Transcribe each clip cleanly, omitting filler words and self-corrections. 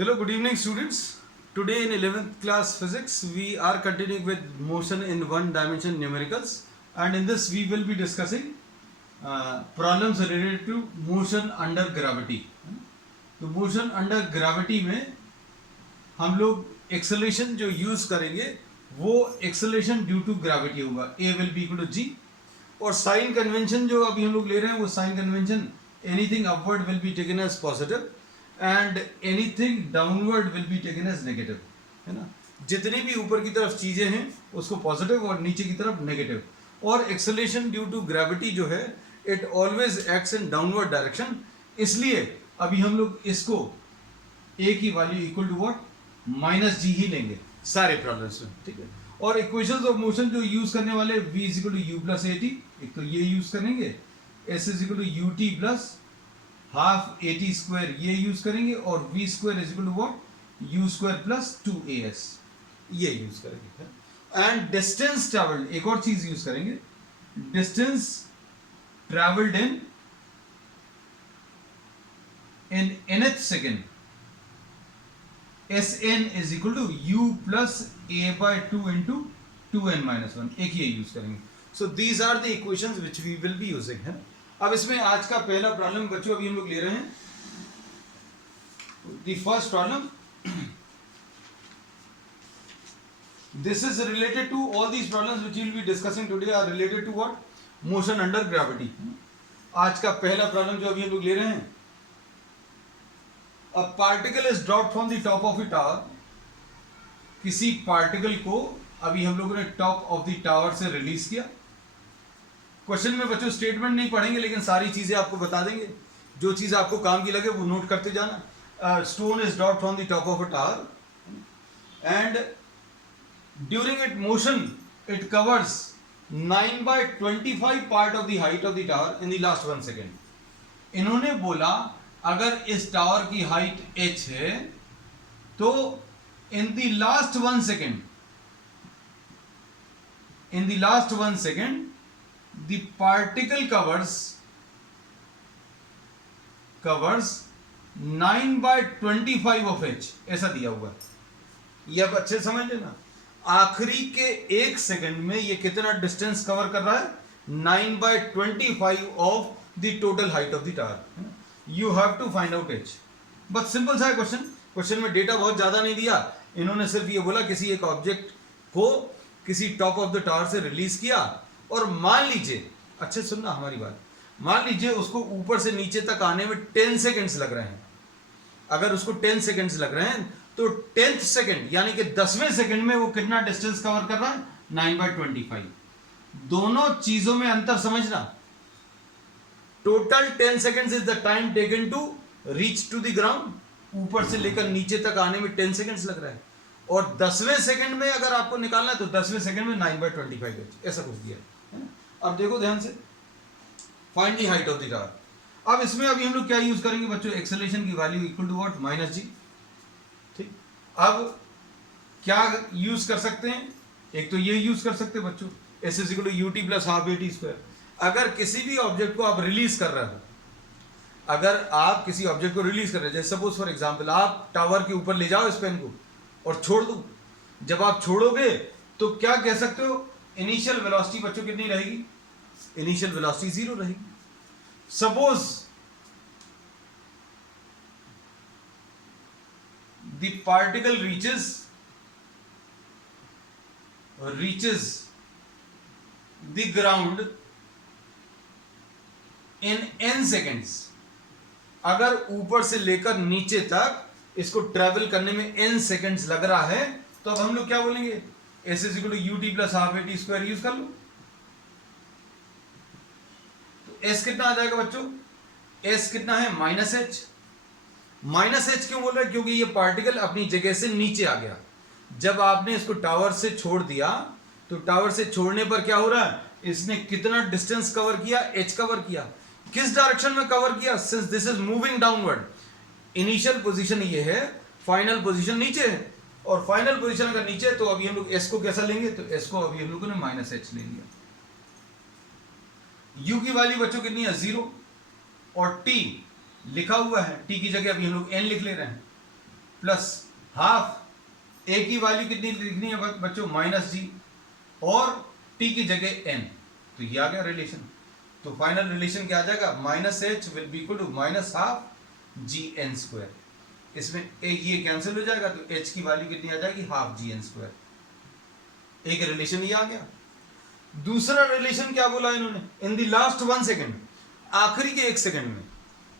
Hello, good evening, students. Today in 11th class physics, we are continuing with motion in one dimension numericals, and in this we will be discussing problems related to motion under gravity. तो motion under gravity में हम लोग acceleration जो use करेंगे वो acceleration due to gravity होगा, a will be equal to g. और sign convention जो अभी हम लोग ले रहे हैं वो sign convention anything upward will be taken as positive and anything downward will be taken as negative, है ना. जितनी भी ऊपर की तरफ चीजें हैं उसको पॉजिटिव और नीचे की तरफ नेगेटिव. और एक्सेलरेशन ड्यू टू ग्रेविटी जो है it always acts in downward direction, इसलिए अभी हम लोग इसको a की value equal to what -g ही लेंगे सारे प्रॉब्लम्स में, ठीक है. और इक्वेशंस ऑफ मोशन जो यूज करने वाले v is equal to u plus at, एक तो ये यूज करेंगे, s is equal to ut plus half at square ये यूज करेंगे, और v square is equal to what u square plus 2as ये यूज करेंगे. एंड डिस्टेंस ट्रैवल्ड एक और चीज यूज करेंगे, distance travelled in nth second Sn is equal to u plus a by 2 into 2n minus 1, एक ही use करेंगे. So these are the equations which we will be using, है. अब इसमें आज का पहला प्रॉब्लम बच्चों अभी हम लोग ले रहे हैं. The first problem, this is related to all these problems which we will be discussing today are related to what? Motion under gravity. आज का पहला प्रॉब्लम जो अभी हम लोग ले रहे हैं, A particle is dropped from the top of a tower. किसी पार्टिकल को अभी हम लोगों ने टॉप ऑफ द टावर से रिलीज किया. क्वेश्चन में बच्चों स्टेटमेंट नहीं पढ़ेंगे लेकिन सारी चीजें आपको बता देंगे, जो चीज आपको काम की लगे वो नोट करते जाना. Stone is dropped from the top of a tower and during it motion it covers 9/25 part of the height of the tower in the last 1 second. इन्होंने बोला अगर इस टावर की हाइट h है तो इन the last 1 second the particle covers 9/25 of h, ऐसा दिया हुआ है. ये अब अच्छे समझ लेना, आखिरी के 1 सेकेंड में ये कितना डिस्टेंस कवर कर रहा है, 9/25 of the total height of the tower. You have to find out h. But simple सा है क्वेश्चन. क्वेश्चन में डेटा बहुत ज्यादा नहीं दिया, इन्होंने सिर्फ ये बोला किसी एक ऑब्जेक्ट को किसी टॉप ऑफ द टावर से रिलीज किया, और मान लीजिए, अच्छे सुनना हमारी बात, मान लीजिए उसको ऊपर से नीचे तक आने में 10 सेकेंड्स लग रहे हैं. अगर उसको 10 सेकेंड्स लग रहे हैं तो 10th सेकेंड यानी कि 10वें सेकेंड में वो कितना डिस्टेंस कवर कर रहा है, 9/25. दोनों चीजों में अंतर समझना. Total 10 seconds is the time taken to reach to the ground. ऊपर से लेकर नीचे तक आने में 10 सेकेंड्स लग रहा है, और 10वें सेकेंड में अगर आपको निकालना है तो 10वें सेकेंड में 9/25 ऐसा कुछ दिया है. अब देखो ध्यान से, find the height of the tower. अब इसमें अभी हम लोग क्या यूज करेंगे बच्चों, एक्सेलरेशन की value equal to what, -g. ठीक, अब क्या यूज कर सकते हैं, एक तो ये यूज कर सकते हैं बच्चों, s is equal to ut plus half at square. अगर किसी भी ऑब्जेक्ट को आप रिलीज कर रहे हो, अगर आप किसी ऑब्जेक्ट को रिलीज कर रहे हो, जैसे सपोज फॉर एग्जांपल आप टावर के ऊपर ले जाओ इस पेन को और छोड़ दो. जब आप छोड़ोगे तो क्या कह सकते हो, इनिशियल वेलोसिटी बच्चों कितनी रहेगी, इनिशियल वेलोसिटी 0 रहेगी. Suppose the particle reaches the ground in n seconds. अगर ऊपर से लेकर नीचे तक इसको ट्रेवल करने में n सेकेंड्स लग रहा है तो अब हम लोग क्या बोलेंगे, s is equal to ut plus half at square use कर लो. तो s कितना आ जाएगा बच्चों, s कितना है, -h. -h क्यों बोल रहा है, क्योंकि ये पार्टिकल अपनी जगह से नीचे आ गया. जब आपने इसको टावर से छोड़ दिया तो टावर से छोड़ने पर क्या हो रहा है, इसने कितना डिस्टेंस कवर किया, h कवर किया. किस डायरेक्शन में कवर किया, since this is moving downward. Initial position ये है, फाइनल पोजीशन नीचे है, और फाइनल पोजीशन अगर नीचे है तो अभी हम लोग s को कैसा लेंगे, तो s को अभी हम लोगों ने -h ले लिया. u की वैल्यू बच्चों कितनी है, 0, और t लिखा हुआ है, t की जगह अभी हम लोग n लिख ले रहे हैं. प्लस हाफ ए की वैल्यू कितनी लिखनी है बच्चों, माइनस जी, और टी की जगह एन, तो ये आ गया रिलेशन। तो फाइनल रिलेशन क्या आ जाएगा, minus h will be equal to minus half g n square. इसमें ये कैंसिल हो जाएगा, तो एच की वैल्यू कितनी आ जाएगी, हाफ जी एन स्क्वायर। एक रिलेशन ये आ गया। दूसरा रिलेशन क्या बोला इन्होंने, इन द लास्ट 1 सेकेंड, आखिरी के 1 सेकेंड में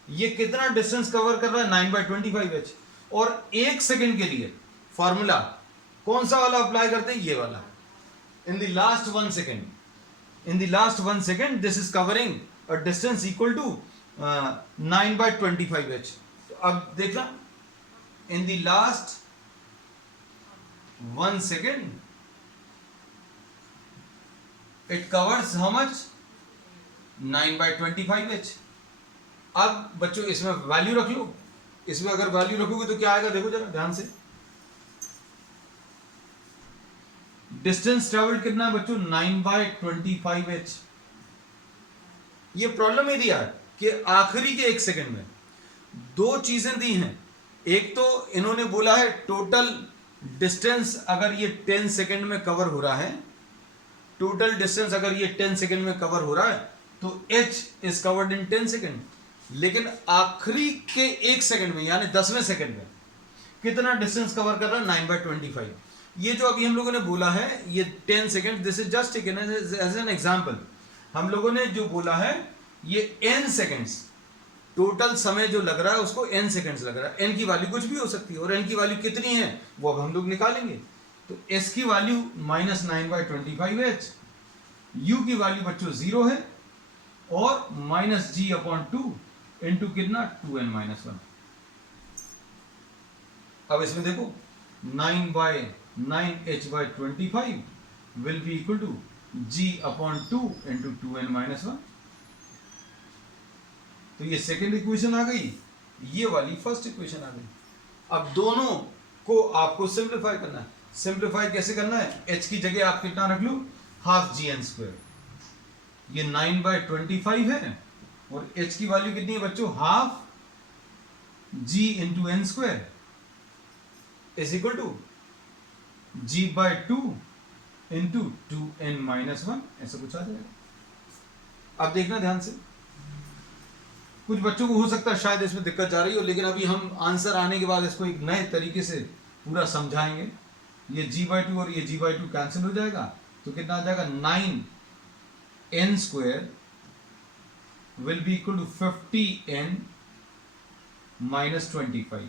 ये कितना डिस्टेंस कवर कर रहा है, 9/25h। और 1 सेकेंड के लिए फॉर्मूला कौन सा वाला अप्लाई करते हैं, ये वाला। इन the last 1 second, in the last 1 second this is covering a distance equal to 9/25h। तो अब देखना, in the last 1 second it covers how much, 9/25h। अब बच्चों इसमें वैल्यू रख लो, इसमें अगर वैल्यू रखोगे तो क्या आएगा, देखो जरा ध्यान से। डिस्टेंस ट्रेवल्ड कितना है बच्चों, 9/25h। ये प्रॉब्लम ये दिया कि आखिरी के 1 सेकंड में 2 चीजें दी हैं। एक तो इन्होंने बोला है टोटल डिस्टेंस अगर ये 10 सेकंड में कवर हो रहा है, टोटल डिस्टेंस अगर ये 10 सेकंड में कवर हो रहा है तो h is covered in 10 second. लेकिन आखिरी के 1 सेकंड में यानी 10वें सेकंड में कितना डिस्टेंस कवर कर रहा है, 9/25। ये जो अभी हम लोगों ने बोला है ये 10 second, this is just taken as an example. हम लोगों ने जो बोला है ये n सेकेंड्स, टोटल समय जो लग रहा है उसको n सेकेंड्स लग रहा है। n की वैल्यू कुछ भी हो सकती है, और n की वैल्यू कितनी है वो अब हम लोग निकालेंगे। तो s की वैल्यू -9/25h, u की वैल्यू बच्चों 0 है, और -g/2 इंटू कितना, 2n-1। अब इसमें देखो 9/9h/25 will be equal to g/2 into 2n-1। तो ये सेकेंड इक्वेशन आ गई, ये वाली फर्स्ट इक्वेशन आ गई। अब दोनों को आपको सिंप्लीफाई करना है। सिंप्लीफाई कैसे करना है, h की जगह आप कितना रख लो, हाफ जी एन स्क्वायर। ये 9/25 है, और h की वैल्यू कितनी है बच्चों, half g into n square is equal to g/2 into 2n-1, ऐसा कुछ आ जाएगा। अब देखना ध्यान से, कुछ बच्चों को हो सकता है शायद इसमें दिक्कत जा रही हो, लेकिन अभी हम आंसर आने के बाद इसको एक नए तरीके से पूरा समझाएंगे। ये g/2 और ये g/2 कैंसिल हो जाएगा, तो कितना आ जाएगा, 9n square will be equal to 50n-25।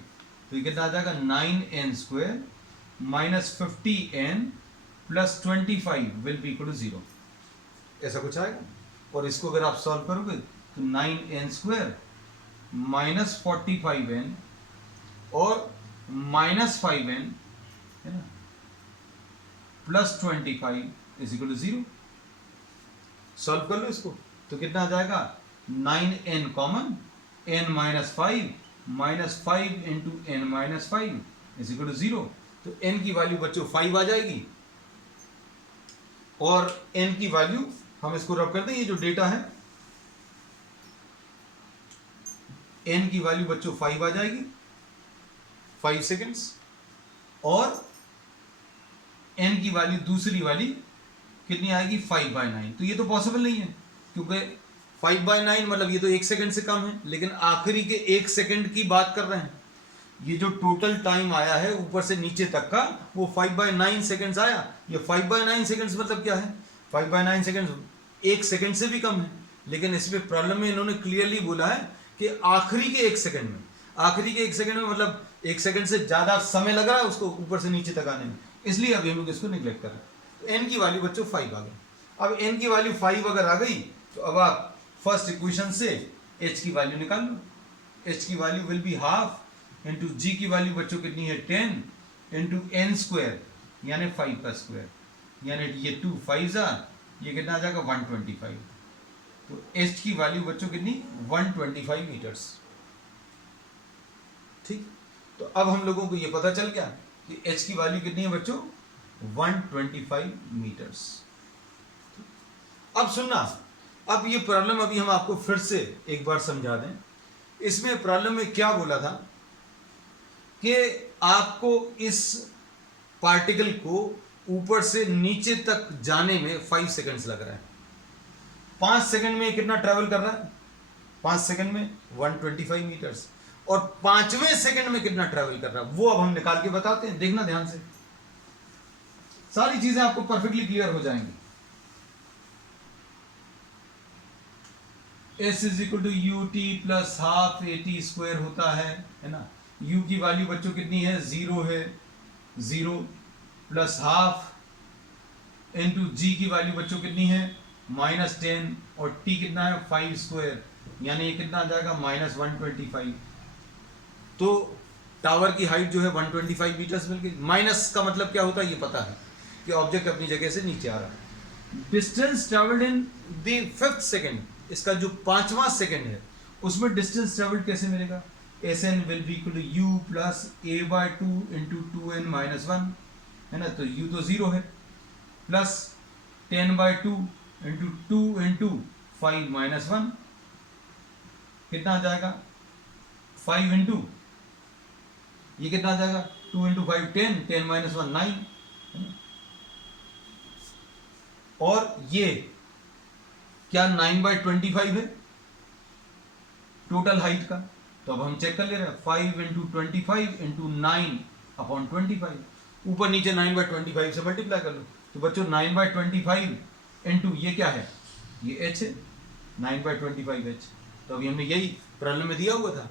तो ये कितना आ जाएगा, 9n square minus 50n plus 25 will be equal to 0, ऐसा कुछ आएगा। और इसको अगर आप सॉल्व करोगे तो 9n स्क्वायर माइनस 45n और माइनस 5n है ना, plus 25 is equal to 0। Solve कर लो इसको, तो कितना आ जाएगा, 9n common, n-5 minus 5 into n-5 is equal to 0। तो n की वैल्यू बच्चों 5 आ जाएगी, और n की वैल्यू हम इसको रब कर दें, ये जो डेटा है n की वैल्यू बच्चों 5 आ जाएगी, 5 सेकेंड्स, और n की वैल्यू दूसरी वाली कितनी आएगी, 5/9। तो ये तो पॉसिबल नहीं है, क्योंकि 5/9 मतलब ये तो 1 सेकेंड से कम है, लेकिन आखिरी के 1 सेकेंड की बात कर रहे हैं। ये जो टोटल टाइम आया है ऊपर से नीचे तक का वो 5/9 सेकेंड्स आया। ये 5/9 सेकेंड्स मतलब क्या है, 5/9 सेकेंड्स 1 सेकेंड से भी कम है। लेकिन इसमें प्रॉब्लम में इन्होंने क्लियरली बोला है कि आखिरी के 1 सेकेंड में, आखिरी के 1 सेकेंड में मतलब 1 सेकेंड से ज़्यादा समय लग रहा है उसको ऊपर से नीचे तक आने में, इसलिए अभी हम लोग इसको निगलेक्ट कर रहे हैं। तो n की वैल्यू बच्चों 5 आ गई। अब n की वैल्यू 5 अगर आ गई तो अब आप फर्स्ट इक्वेशन से h की वैल्यू निकाल लो। h की value will be half into g की वैल्यू बच्चों कितनी है, 10 इंटू n स्क्वायर यानी 5 का स्क्वायर, यानी ये 2 5s ये कितना आ जाएगा, 125। तो h की वैल्यू बच्चों कितनी, 125 मीटर्स। ठीक, तो अब हम लोगों को ये पता चल गया कि h की वैल्यू कितनी है बच्चों, 125 मीटर्स। अब सुनना, अब ये प्रॉब्लम अभी हम आपको फिर से एक बार समझा दें। इसमें प्रॉब्लम में क्या बोला था कि आपको इस पार्टिकल को ऊपर से नीचे तक जाने में 5 सेकंड्स लग रहा है। 5 सेकंड में कितना ट्रैवल कर रहा है? 5 सेकंड में 125 मीटर्स। और 5वें सेकंड में कितना ट्रैवल कर रहा है वो अब हम निकाल के बताते हैं। देखना ध्यान से, सारी चीजें आपको परफेक्टली क्लियर हो जाएंगी। S is equal to u t plus half a t square होता है ना। u की वैल्यू बच्चों कितनी है? 0 है। 0 प्लस हाफ इंटू जी की वैल्यू बच्चों कितनी है? -10 और t कितना है? 5 स्क्वायर, यानी ये कितना आ जाएगा? -125। तो टावर की हाइट जो है 125 मीटर्स मिल गई। माइनस का मतलब क्या होता है ये पता है कि ऑब्जेक्ट अपनी जगह से नीचे आ रहा है। Distance travelled in the 5th second, इसका जो 5वां सेकंड है उसमें डिस्टेंस ट्रेवल्ड कैसे मिलेगा? Sn will be equal to u plus a/2 into 2n minus 1 है ना। तो u तो 0 है, प्लस 10/2 इंटू 2 इंटू 5 माइनस 1 कितना आ जाएगा? 5 इंटू ये कितना आ जाएगा? 2 इंटू 5 10, 10 माइनस 1 9 है ना। और ये क्या 9/25 है टोटल हाइट का? तो अब हम चेक कर ले रहे हैं 5 इंटू 25 इंटू 9/25, ऊपर नीचे 9/25 से मल्टीप्लाई कर लो। तो बच्चों 9/25 इंटू ये क्या है? ये h है, 9/25 h। तो अभी हमने यही प्रॉब्लम में दिया हुआ था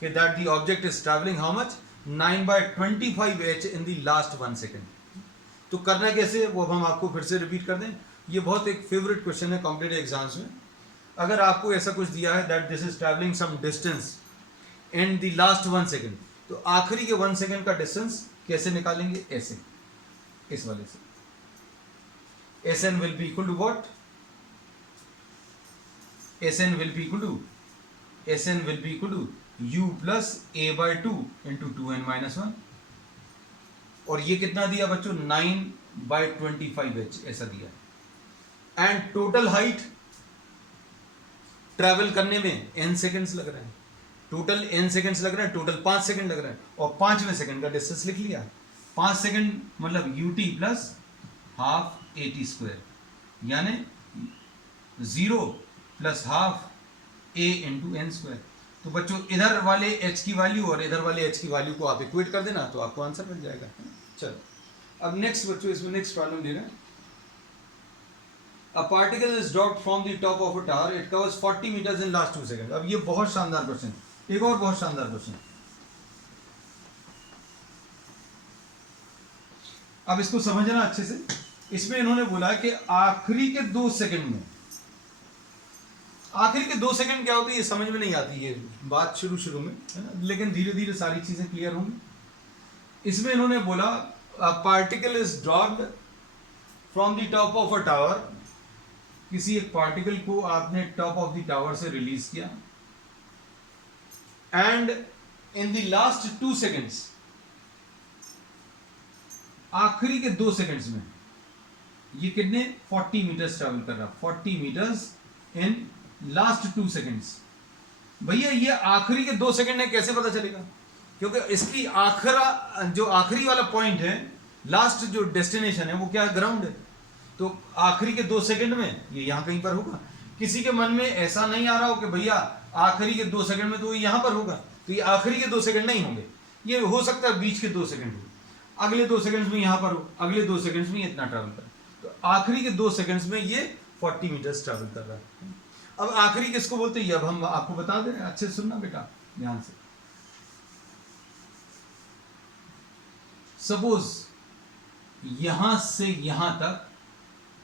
कि that the object is travelling how much? 9/25 h in the last 1 second. तो करना कैसे है वो अब हम आपको फिर से रिपीट कर दें। ये बहुत एक फेवरेट क्वेश्चन है कॉम्पिटेटिव एग्जाम्स में। अगर आपको ऐसा कुछ दिया है that this is travelling some distance in the last 1 second, तो आखिरी के 1 सेकेंड का डिस्टेंस कैसे निकालेंगे? ऐसे, इस वाले से। Sn will be equal to what? Sn will be equal to u plus a/2 into 2n minus 1। और ये कितना दिया बच्चों? 9/25 h ऐसा दिया। एंड टोटल हाइट ट्रैवल करने में n सेकेंड्स लग रहे हैं, टोटल n सेकेंड्स लग रहे हैं, टोटल 5 सेकेंड लग रहे हैं। और 5वें सेकेंड का डिस्टेंस लिख लिया। 5 सेकेंड मतलब ut plus half a t square, यानी 0 plus half a into n square. तो बच्चों इधर वाले h की वैल्यू और इधर वाले h की वैल्यू को आप इक्वेट कर देना तो आपको आंसर मिल जाएगा। चलो अब नेक्स्ट बच्चों, इसमें नेक्स्ट प्रॉब्लम दे रहे हैं। A particle is dropped from the top of a tower. It covers 40 meters in last 2 seconds. अब ये बहुत शानदार क्वेश्चन, एक और बहुत शानदार क्वेश्चन। अब इसको समझना अच्छे से। इसमें इन्होंने बोला कि आखिरी के 2 सेकंड में, आखिरी के 2 सेकंड क्या होते हैं ये समझ में नहीं आती ये बात शुरू में, है ना, लेकिन धीरे धीरे सारी चीजें क्लियर होंगी। इसमें इन्होंने बोला particle is dropped from the top of a tower, किसी एक पार्टिकल को आपने टॉप ऑफ द टावर से रिलीज किया, and in the last 2 seconds, आखिरी के 2 सेकेंड्स में ये कितने 40 मीटर्स ट्रैवल कर रहा, 40 मीटर्स इन लास्ट 2 सेकेंड्स। भैया ये आखिरी के 2 सेकेंड है कैसे पता चलेगा? क्योंकि इसकी जो आखिरी वाला पॉइंट है, लास्ट जो डेस्टिनेशन है वो क्या है? ग्राउंड है। तो आखिरी के 2 सेकंड में ये यहां कहीं पर होगा। किसी के मन में ऐसा नहीं आ रहा हो कि भैया आखिरी के 2 सेकंड में तो ये यहां पर होगा, तो ये आखिरी के 2 सेकंड नहीं होंगे। ये हो सकता है बीच के 2 सेकंड हो, अगले 2 सेकंड्स में यहां पर हो, अगले 2 सेकंड्स में इतना ट्रैवल कर, तो आखिरी के 2 सेकंड्स में ये 40 मीटर्स ट्रैवल कर रहा है। अब आखिरी किसको बोलते हैं अब हम आपको बता दें, अच्छे से सुनना बेटा ध्यान से। सपोज यहां से यहां तक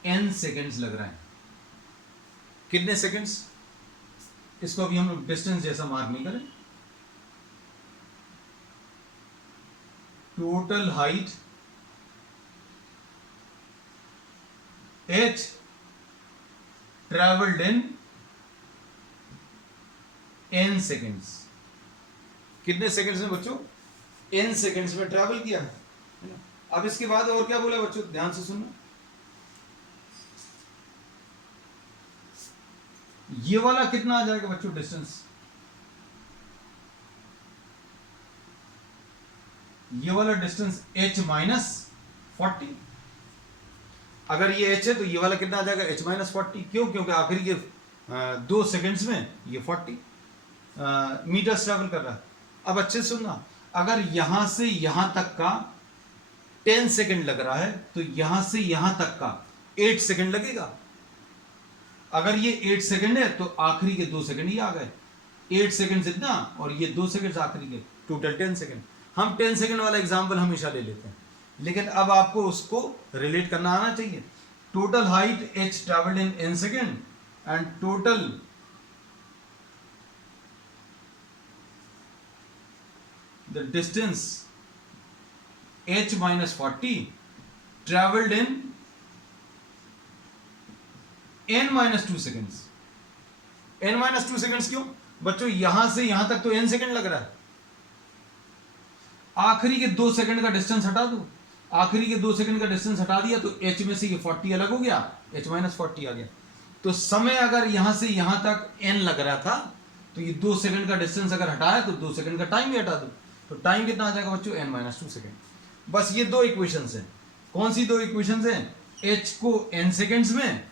n सेकेंड्स लग रहा है। कितने सेकेंड्स? इसको अभी हम लोग डिस्टेंस जैसा मार्क नहीं करें। Total height h travelled in n seconds. कितने सेकेंड्स में बच्चों? n सेकेंड्स में ट्रेवल किया है ना। अब इसके बाद और क्या बोला बच्चों, ध्यान से सुनना। ये वाला कितना आ जाएगा बच्चों डिस्टेंस? ये वाला डिस्टेंस h माइनस 40। अगर ये h है तो ये वाला कितना आ जाएगा h माइनस 40। क्यों? क्योंकि आखिरी के 2 सेकेंड्स में ये 40 मीटर्स ट्रेवल कर रहा है। अब अच्छे सुनना, अगर यहां से यहां तक का 10 सेकेंड लग रहा है तो यहां से यहां तक का 8 सेकेंड लगेगा। अगर ये 8 सेकेंड है तो आखिरी के 2 सेकेंड ही आ गए। 8 सेकेंड इतना और ये 2 सेकेंड आखिरी के, टोटल 10 सेकेंड। हम 10 सेकेंड वाला एग्जांपल हमेशा ले लेते हैं, लेकिन अब आपको उसको रिलेट करना आना चाहिए। Total height h travelled in n second and total the distance h minus 40 traveled in n minus 2 seconds। n minus 2 seconds क्यों बच्चों? यहां से यहां तक तो n सेकंड लग रहा है। आखिरी के 2 सेकंड का डिस्टेंस हटा दो, आखिरी के 2 सेकंड का डिस्टेंस हटा दिया तो h में से ये 40 अलग हो गया, h माइनस 40 आ गया। तो समय अगर यहां से यहां तक n लग रहा था तो ये 2 सेकंड का डिस्टेंस अगर हटाया तो 2 सेकंड का टाइम भी हटा दो, तो टाइम कितना आ जाएगा बच्चों? n minus 2 second. बस ये 2 इक्वेशंस हैं। कौन सी 2 इक्वेशंस हैं? h को n सेकंड्स में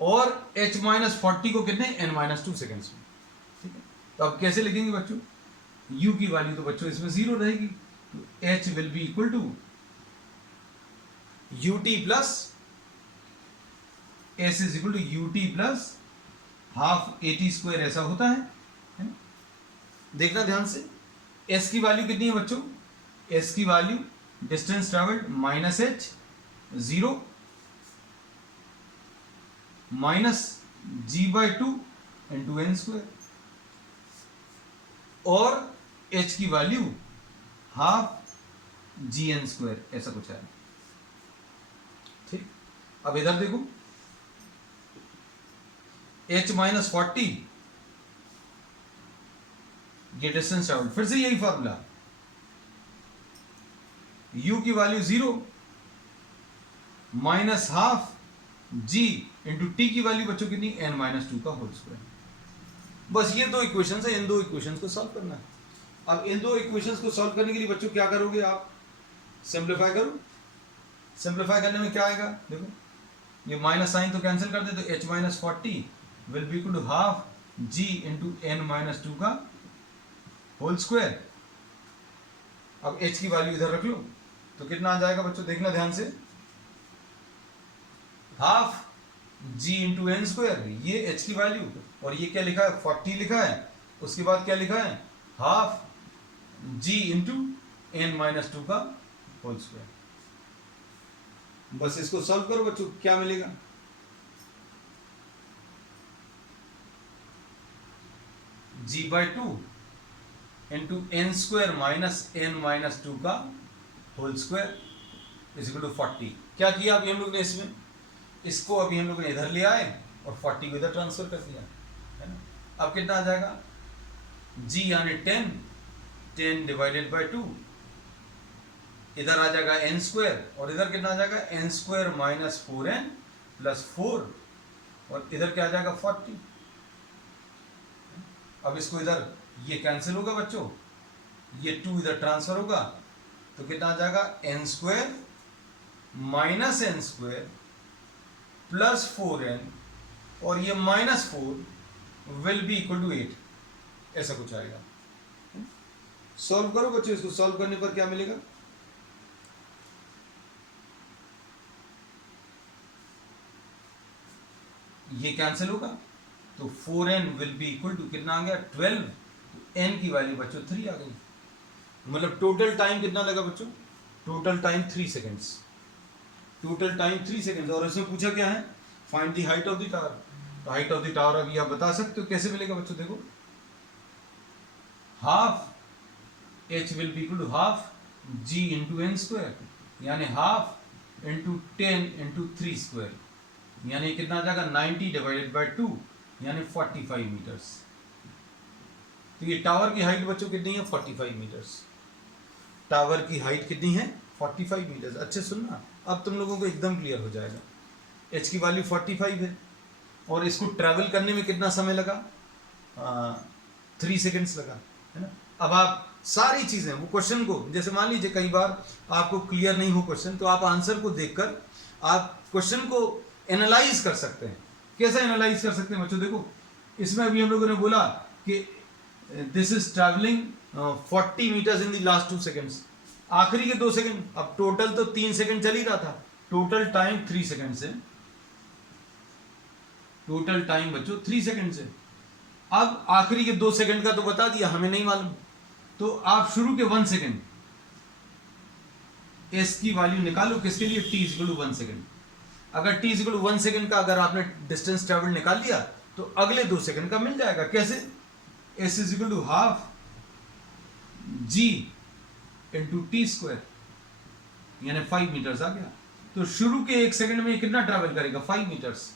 और h माइनस 40 को कितने? n माइनस 2 सेकंड्स में। ठीक है, तो अब कैसे लिखेंगे बच्चों? u की वैल्यू तो बच्चों इसमें 0 रहेगी, तो h will be equal to ut plus s is equal to ut plus half at square. ऐसा होता है ना? देखना ध्यान से, s की वैल्यू कितनी है बच्चों? s की value distance travelled minus h 0 minus g/2 into n square और h की वैल्यू हाफ gn स्क्वायर, ऐसा कुछ है। ठीक, अब इधर देखो, h माइनस 40 ये डिस्टेंस ट्रेवल्ड, फिर से यही फॉर्मूला, u की value 0 minus half g into T की वैल्यू बच्चों कितनी? n माइनस 2 का होल स्क्वायर। बस ये 2 इक्वेशंस है, इन 2 इक्वेशंस को सॉल्व करना है। अब इन 2 इक्वेशंस को सॉल्व करने के लिए बच्चों क्या करोगे आप? सिंप्लीफाई करो। सिंप्लीफाई करने में क्या आएगा? देखो, ये माइनस साइन तो कैंसिल कर दे, तो h minus 40 will be equal to half g into n minus 2 का होल स्क्वायर। अब h की वैल्यू इधर रख लो तो कितना आ जाएगा बच्चों? देखना ध्यान से, half g into n square, ये h की वैल्यू, और ये क्या लिखा है? 40 लिखा है। उसके बाद क्या लिखा है? Half g into n minus 2 का होल स्क्वायर। बस इसको सॉल्व करो बच्चों, क्या मिलेगा? g/2 into n square minus n minus 2 का whole square is equal to 40। क्या किया अभी हम लोग ने? इसमें इसको अभी हम लोग ने इधर ले आए और 40 को इधर ट्रांसफर कर दिया, है ना? अब कितना आ जाएगा? g यानी 10 डिवाइडेड बाय 2, इधर आ जाएगा n स्क्वायर और इधर कितना आ जाएगा? n square minus 4n plus 4 और इधर क्या आ जाएगा? 40। अब इसको इधर ये कैंसिल होगा बच्चों, ये 2 इधर ट्रांसफर होगा तो कितना आ जाएगा? n square minus n square plus 4n और ये minus 4 will be equal to 8, ऐसा कुछ आएगा। सॉल्व करो बच्चों, इसको सॉल्व करने पर क्या मिलेगा? ये कैंसिल होगा तो 4n will be equal to कितना आ गया? 12। तो n की वैल्यू बच्चों 3 आ गई। मतलब टोटल टाइम कितना लगा बच्चों? Total time 3 seconds. Total time 3 seconds. और इसमें पूछा क्या है? Find the height of the tower. तो हाइट ऑफ द टावर अभी आप बता सकते हो, कैसे मिलेगा बच्चों? देखो, half h will be equal to half g into n square, यानी हाफ इंटू 10 इंटू 3 स्क्वायर, यानी कितना आ जाएगा? 90 डिवाइडेड बाय 2 यानी 45 मीटर्स। तो ये टावर की हाइट बच्चों कितनी है? 45 मीटर्स। टावर की हाइट कितनी है? 45 मीटर्स। अच्छे सुनना, अब तुम लोगों को एकदम क्लियर हो जाएगा। h की वैल्यू 45 है और इसको ट्रैवल करने में कितना समय लगा? 3 सेकेंड्स लगा, है ना? अब आप सारी चीजें वो क्वेश्चन को, जैसे मान लीजिए कई बार आपको क्लियर नहीं हो क्वेश्चन, तो आप आंसर को देखकर आप क्वेश्चन को एनालाइज कर सकते हैं। कैसे एनालाइज कर सकते हैं बच्चों? देखो इसमें अभी हम लोगों ने बोला कि this is travelling 40 metres in the last 2 seconds, आखिरी के 2 सेकेंड। अब टोटल तो 3 सेकेंड चल ही रहा था, टोटल टाइम 3 सेकेंड से, टोटल टाइम बच्चों 3 सेकेंड से। अब आखिरी के 2 सेकेंड का तो बता दिया, हमें नहीं मालूम, तो आप शुरू के 1 सेकेंड एस की वैल्यू निकालो, किसके लिए? T equal to 1 second. अगर टी इक्वल टू 1 सेकेंड का अगर आपने डिस्टेंस ट्रेवल निकाल लिया तो अगले 2 सेकेंड का मिल जाएगा। कैसे? S is equal to half g into t square, यानी 5 मीटर्स आ गया। तो शुरू के 1 सेकेंड में कितना ट्रेवल करेगा? 5 मीटर्स।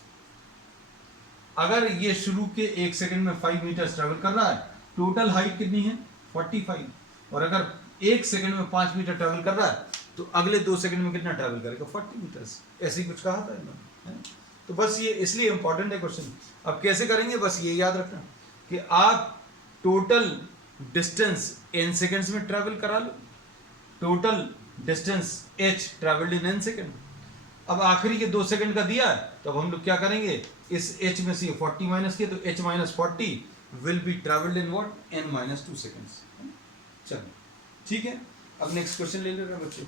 अगर ये शुरू के 1 सेकेंड में 5 मीटर्स ट्रेवल कर रहा है, टोटल हाइट कितनी है? 45। और अगर 1 सेकेंड में 5 मीटर ट्रेवल कर रहा है तो अगले 2 सेकेंड में कितना ट्रेवल करेगा? 40 मीटर्स। ऐसे ही कुछ कहा था इन्होंने। तो बस ये इसलिए इंपॉर्टेंट है क्वेश्चन। अब कैसे करेंगे? बस ये याद रखना कि आप टोटल डिस्टेंस n सेकेंड्स में ट्रेवल करा लो, total distance h travelled in n second. अब आखिरी के 2 सेकेंड का दिया है, तो अब हम लोग क्या करेंगे? इस h में से 40 माइनस किया, तो h minus 40 will B travelled in what? n minus 2 seconds. चलो ठीक है, अब नेक्स्ट क्वेश्चन ले ले रहे हैं बच्चे।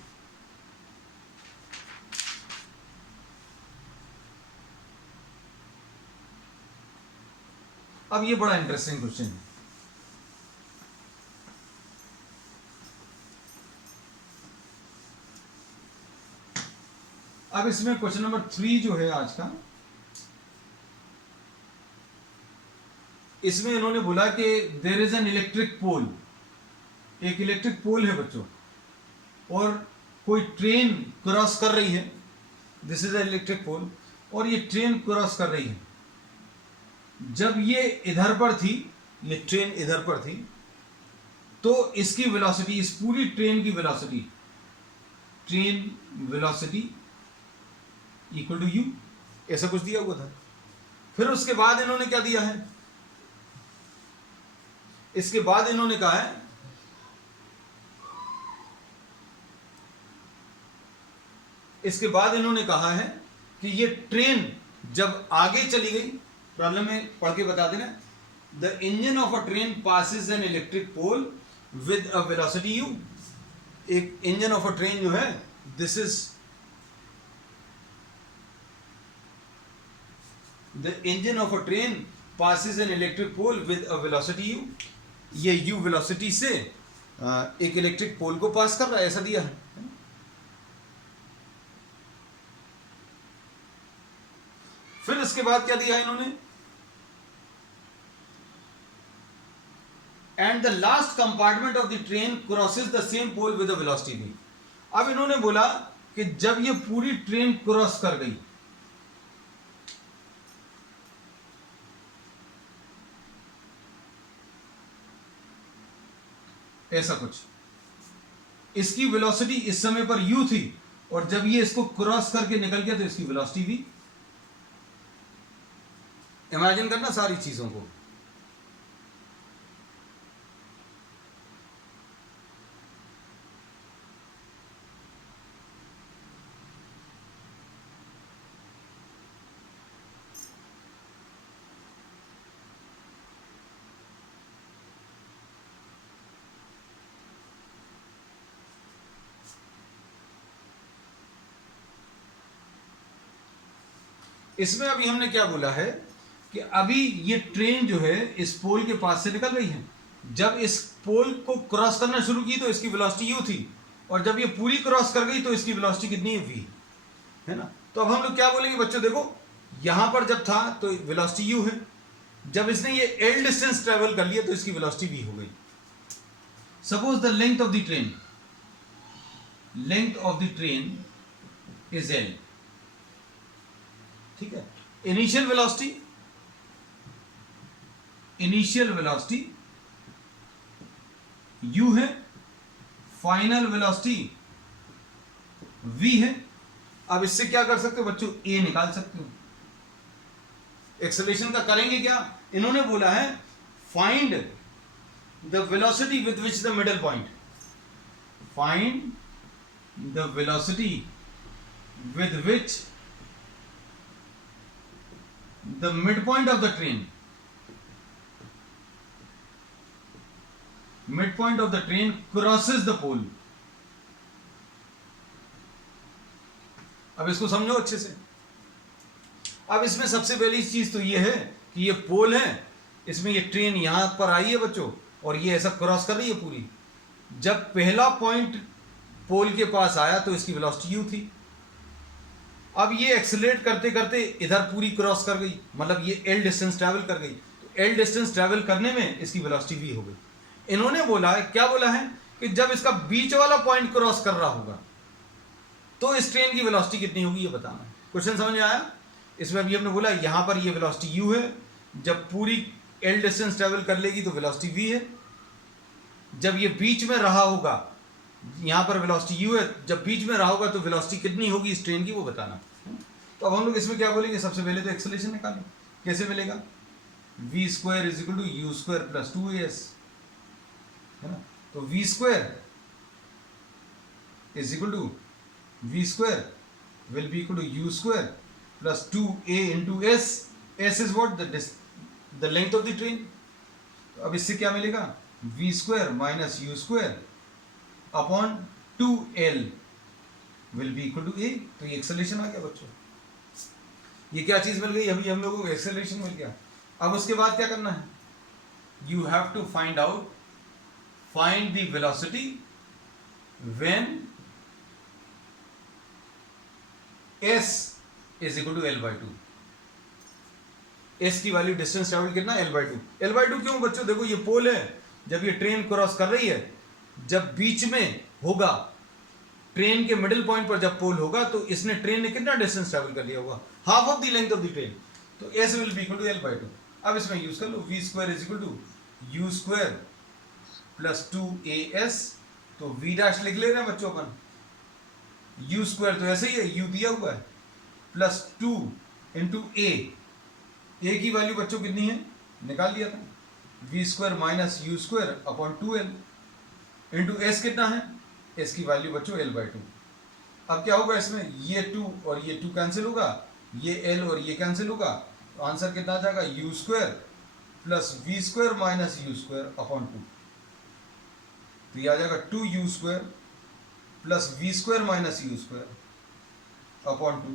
अब ये बड़ा इंटरेस्टिंग क्वेश्चन है। अब इसमें क्वेश्चन नंबर 3 जो है आज का, इसमें इन्होंने बोला कि there is an electric pole, एक इलेक्ट्रिक पोल है बच्चों, और कोई ट्रेन क्रॉस कर रही है। This is an electric pole, और ये ट्रेन क्रॉस कर रही है। जब ये इधर पर थी, ये ट्रेन इधर पर थी, तो इसकी वेलोसिटी, इस पूरी ट्रेन की velocity, train velocity equal to u, ऐसा कुछ दिया हुआ था। फिर उसके बाद इन्होंने क्या दिया है? इसके बाद इन्होंने कहा है इसके बाद इन्होंने कहा है कि ये ट्रेन जब आगे चली गई, प्रॉब्लम में पढ़ के बता देना, the engine of a train passes an electric pole with a velocity u. एक इंजन ऑफ अ ट्रेन जो है, this is the engine of a train passes an electric pole with a velocity u. ये u velocity से एक electric पोल को पास कर रहा है, ऐसा दिया है। फिर इसके बाद क्या दिया है इन्होंने? And the last compartment of the train crosses the same pole with a velocity v। अब इन्होंने बोला कि जब ये पूरी ट्रेन क्रॉस कर गई, ऐसा कुछ, इसकी वेलोसिटी इस समय पर u थी, और जब ये इसको क्रॉस करके निकल गया तो इसकी वेलोसिटी v। इमेजिन करना सारी चीजों को। इसमें अभी हमने क्या बोला है कि अभी ये ट्रेन जो है इस पोल के पास से निकल रही है। जब इस पोल को क्रॉस करना शुरू की तो इसकी वेलोसिटी u थी, और जब ये पूरी क्रॉस कर गई तो इसकी वेलोसिटी कितनी है? v, है ना। तो अब हम लोग क्या बोलेंगे बच्चों? देखो यहां पर जब था तो वेलोसिटी u है, जब इसने ये l डिस्टेंस ट्रेवल कर लिया तो इसकी वेलोसिटी v हो गई। Suppose the length of the train, length of the train is l, ठीक है। इनिशियल वेलोसिटी u है, फाइनल वेलोसिटी v है। अब इससे क्या कर सकते हो बच्चों? a निकाल सकते हो। एक्सेलरेशन का करेंगे क्या? इन्होंने बोला है find the velocity with which the middle point, find the velocity with which the midpoint of the train crosses the pole. अब इसको समझो अच्छे से. अब इसमें सबसे पहली चीज तो ये है कि ये पोल है, इसमें ये ट्रेन यहां पर आई है बच्चों, और ये ऐसा क्रॉस कर रही है पूरी. जब पहला पॉइंट पोल के पास आया तो इसकी वेलोसिटी u थी. अब ये एक्सेलरेट करते करते इधर पूरी क्रॉस कर गई, मतलब ये l डिस्टेंस ट्रैवल कर गई. तो l डिस्टेंस ट्रैवल करने में इसकी वेलोसिटी v हो गई. इन्होंने बोला है, क्या बोला है कि जब इसका बीच वाला पॉइंट क्रॉस कर रहा होगा तो इस ट्रेन की वेलोसिटी कितनी होगी ये बताना है. क्वेश्चन समझ में आया? इसमें अभी हमने बोला यहां पर ये वेलोसिटी u है, जब पूरी l डिस्टेंस ट्रैवल कर लेगी तो वेलोसिटी v है. जब ये बीच में रहा होगा, यहां पर वेलोसिटी u है, जब बीच में रहा होगा तो वेलोसिटी कितनी होगी इस ट्रेन की वो बताना. तो अब हम लोग इसमें क्या बोलेंगे, सबसे पहले तो एक्सेलरेशन निकालें. कैसे मिलेगा? v square is equal to u square plus 2as, है ना. तो v square is equal to v square will be equal to u square plus 2a into s. s is what? The length of the train. तो अब इससे क्या मिलेगा? v square minus u square upon 2l will be equal to a. तो ये acceleration आ गया बच्चों. ये क्या चीज मिल गई? अभी हम लोगों को एक्सेलरेशन मिल गया. अब उसके बाद क्या करना है? You have to find the velocity when s is equal to l by 2. s की वैल्यू डिस्टेंस ट्रैवल कितना? l by 2. l by 2 क्यों बच्चों? देखो ये पोल है, जब ये ट्रेन क्रॉस कर रही है, जब बीच में होगा ट्रेन के मिडिल पॉइंट पर जब पोल होगा तो इसने ट्रेन ने कितना डिस्टेंस ट्रैवल कर लिया होगा? Half of the length of the train. तो s will be equal to l by 2. अब इसमें यूज कर लो, v square is equal to u square plus 2as. तो v डैश लिख ले रहे हैं बच्चों अपन. u स्क्वायर तो ऐसे ही है, u दिया हुआ है, प्लस 2 इंटू a. a की वैल्यू बच्चों कितनी है? निकाल लिया था. v square minus you square upon 2l into s कितना है? s की वैल्यू बच्चों l by 2. अब क्या होगा इसमें? ये 2 और ये 2 कैंसिल होगा, ये l और ये कैंसिल होगा. तो आंसर कितना आ जाएगा? u square plus v square minus you square upon 2. तो ये आ जाएगा 2u square plus v square minus you square upon 2.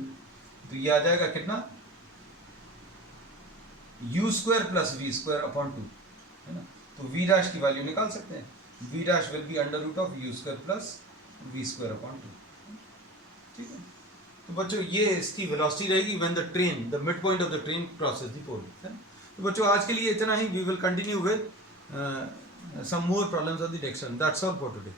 तो ये आ जाएगा कितना? u square plus v square upon 2, है ना. तो v डैश की वैल्यू निकाल सकते हैं. v dash will be under root of u square plus v square upon 2. ठीक है. तो बच्चों ये इसकी वेलोसिटी रहेगी when the train, the mid point of the train crosses the pole. तो बच्चों आज के लिए इतना ही. We will continue with some more problems of the next one. That's all for today.